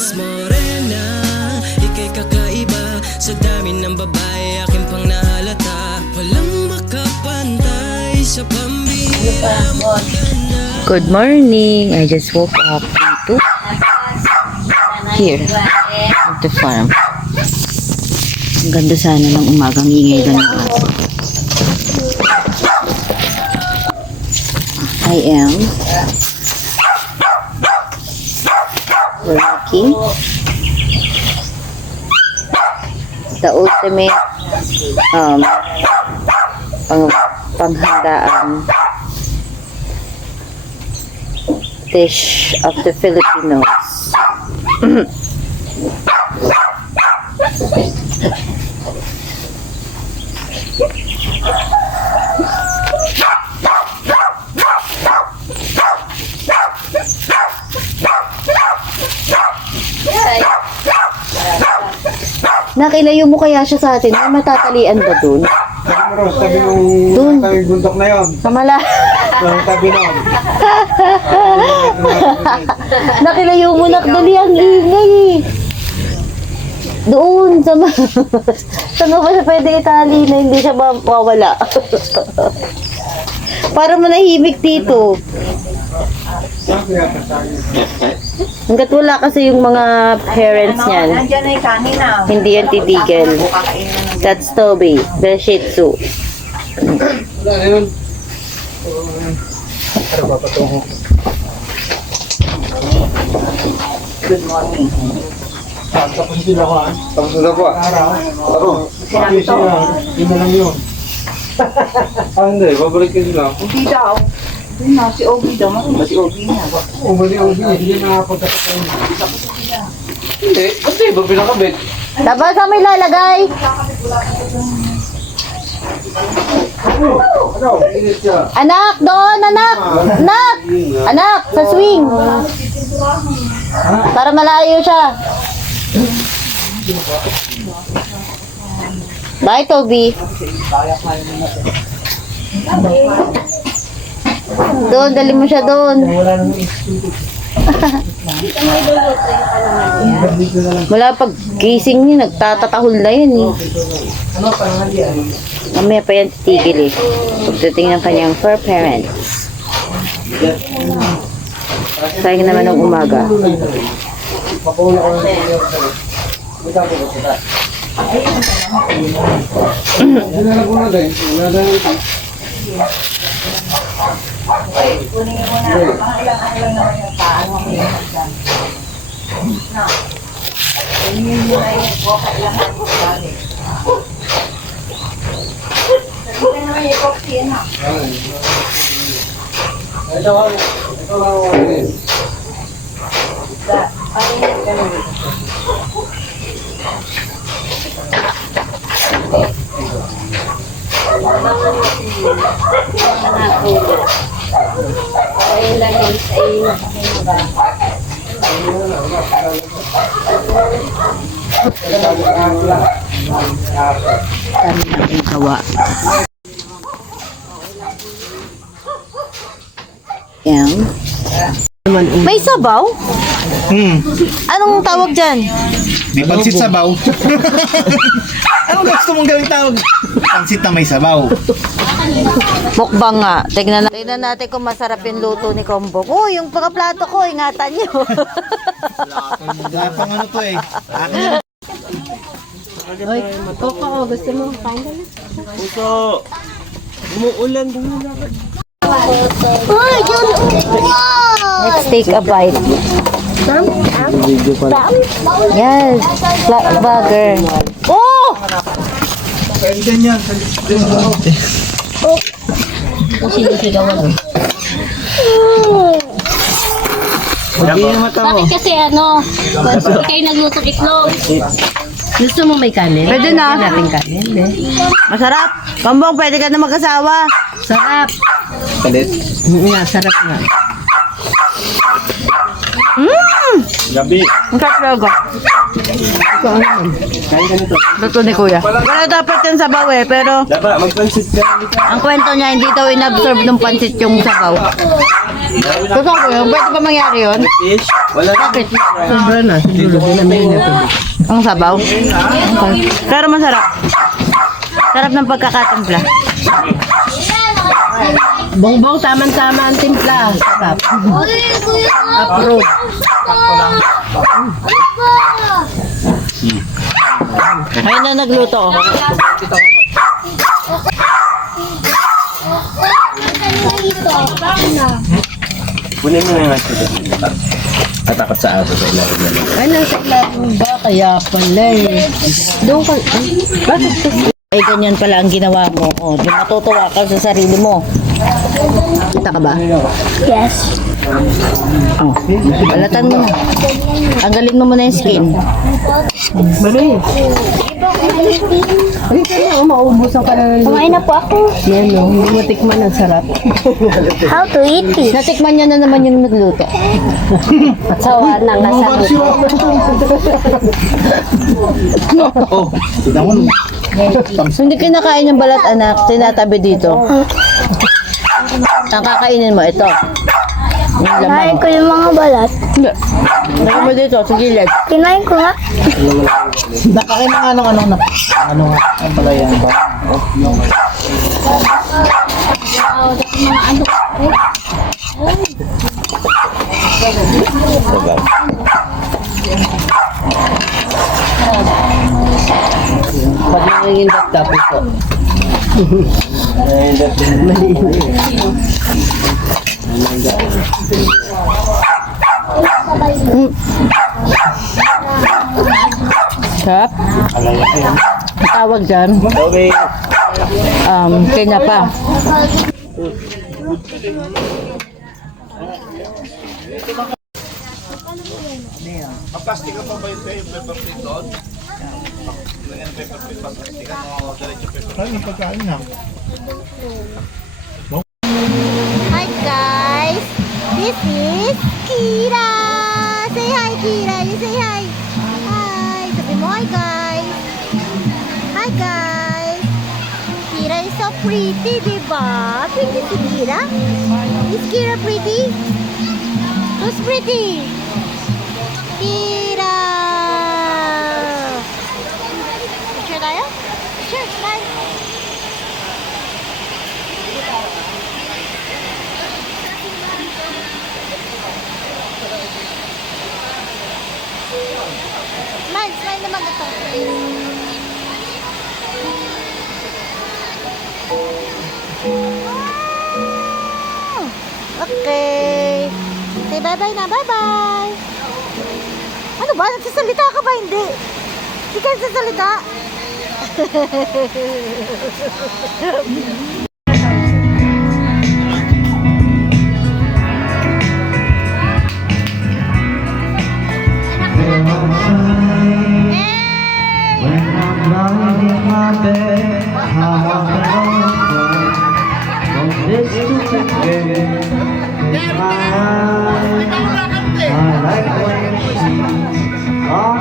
Mas morena, ika'y kakaiba. Sa dami ng babae, aking pang nahalata. Walang makapantay sa pambihira maganda. Good morning. I just woke up into here at the farm. Ang ganda sana ng umagang ingay lang ng aso. I am working the ultimate panghandaan dish of the Filipinos. Nakilayo mo kaya siya sa atin? May matatalian ba dun? Sabi nung Dun. tabi bundok na yon. Sa mala. Yung tabi nun. Nakilayo mo, nakdali ang ingay eh. Doon, sa saan ba siya pwede itali na hindi siya mawala? Para manahimik dito. Hanggat wala kasi yung mga parents niyan, Nandiyan na yung kanin na. hindi yan titigil. That's Toby, the Shih Tzu. Wala na yun. Ano ba patungo? Good morning. Tapos sila ko ah. Tapos sila ko ah. Araw. Hindi sila. Yun na lang yun. Hindi, babalik ka sila. Hindi daw. Yun na, si Ogie daw. Ano si Ogie niya? Umali-uli. Hindi nakapunta sa tayo. Hindi. Basta iba pinakabit. Tapos sa may lalagay. Ano? Init siya. Anak, doon, anak! Anak! Anak, sa swing. Para malayo siya. Bye, Toby. Doon, dali mo siya doon. Mula pag gising niya, nagtatatahol na yun eh. Mamaya pa yan titigil eh. Pagdating ng kanyang fur parents. Sayang naman ng umaga. Papauna ko lang sa inyo. Buta ko ba sila? Hindi na lang muna dahil. Wala na lang. Kunin mo na. Mga ilang ano lang naman yung paano mo yung magdan. Na. Kunin mo na yung boka ilang ano galing. Sabihin naman yung epoxy yan ha. Ito lang ako. Parinit ka naman. Ayun lang yun sa iyo. Kami natin kawa. Yan. May sabaw? Anong tawag dyan? May pansit sabaw. Anong gusto mong gawing tawag? Pansit na may sabaw. Mukbang nga. Tignan natin kung masarap yung luto ni Combo. Oh, yung mga plato ko, ingatan nyo. Wala pang ano to eh. Akin. Oy, Coco, gusto mo kain ka na? Puso. Umuulan din na. Let's take a bite. Yes, flat burger. Oh! Kailan yan? Lagi yung mata mo. Bakit kasi ano, hindi kayo naglutong itlog? Gusto mo may kanin? Pwede na. Natin kanin, Masarap. Kambong, pwede ka na mag-asawa. Sarap. Kalit. Nga, sarap nga. Gabi. Ang sarap talaga. Luto ni Kuya. Wala dapat yung sabaw eh, pero ang kwento niya, hindi daw inabsorb ng pansit yung sabaw. Totoo ko yun, pwede ba mangyari yun? Bakit? Sobra na. Siguro din na may Ang sabaw? Okay. Pero masarap. Sarap ng pagkakatimpla. Bongbong, tama-tama ang timpla. Sarap. Approve. Ngayon na nagluto. Kunin mo na yung ito. Tatakot sa ato sa ilalim na lang. Ay, nasa ilalim ba? Kaya pala eh. Doon ka. Bakit? Ay, ganyan pala ang ginawa mo. O, di matutuwa ka sa sarili mo. Kita ka ba? Yes. Oh, balatan mo na. Tanggalin mo muna yung skin. Mali. Ay, kaya maubusan ka na. Kumain na po ako. Yan o, hindi mo tikman ang sarap. How to eat it? Natikman niya na naman yung nagluto. Sawa na nga sa So, hindi kinakain yung balat, anak. Tinatabi dito. Ang kakainin mo, ito. Yung Kinain laman. ko yung mga balat. Hindi. Lagyan mo dito, sa gilid. Kinain ko nga. Nakain ng ano ang palayan ba? Pag nangingindap tapos po. Sarap. Ang tawag dyan, kanya pa. Ay, ang pagkain na. Hi guys, this is Kira. Say hi Kira, you say hi. Hi, sabi mo hi guys. Hi guys. Kira is so pretty, diba? Pretty si Kira. Is Kira pretty? Who's pretty? Kira. Picture tayo? Picture, smile. Smile, smile naman ito. Okay. Say bye-bye na, bye-bye. Ano ba? Nagsasalita ka ba? Hindi. Hindi ka nagsasalita. I like when she's on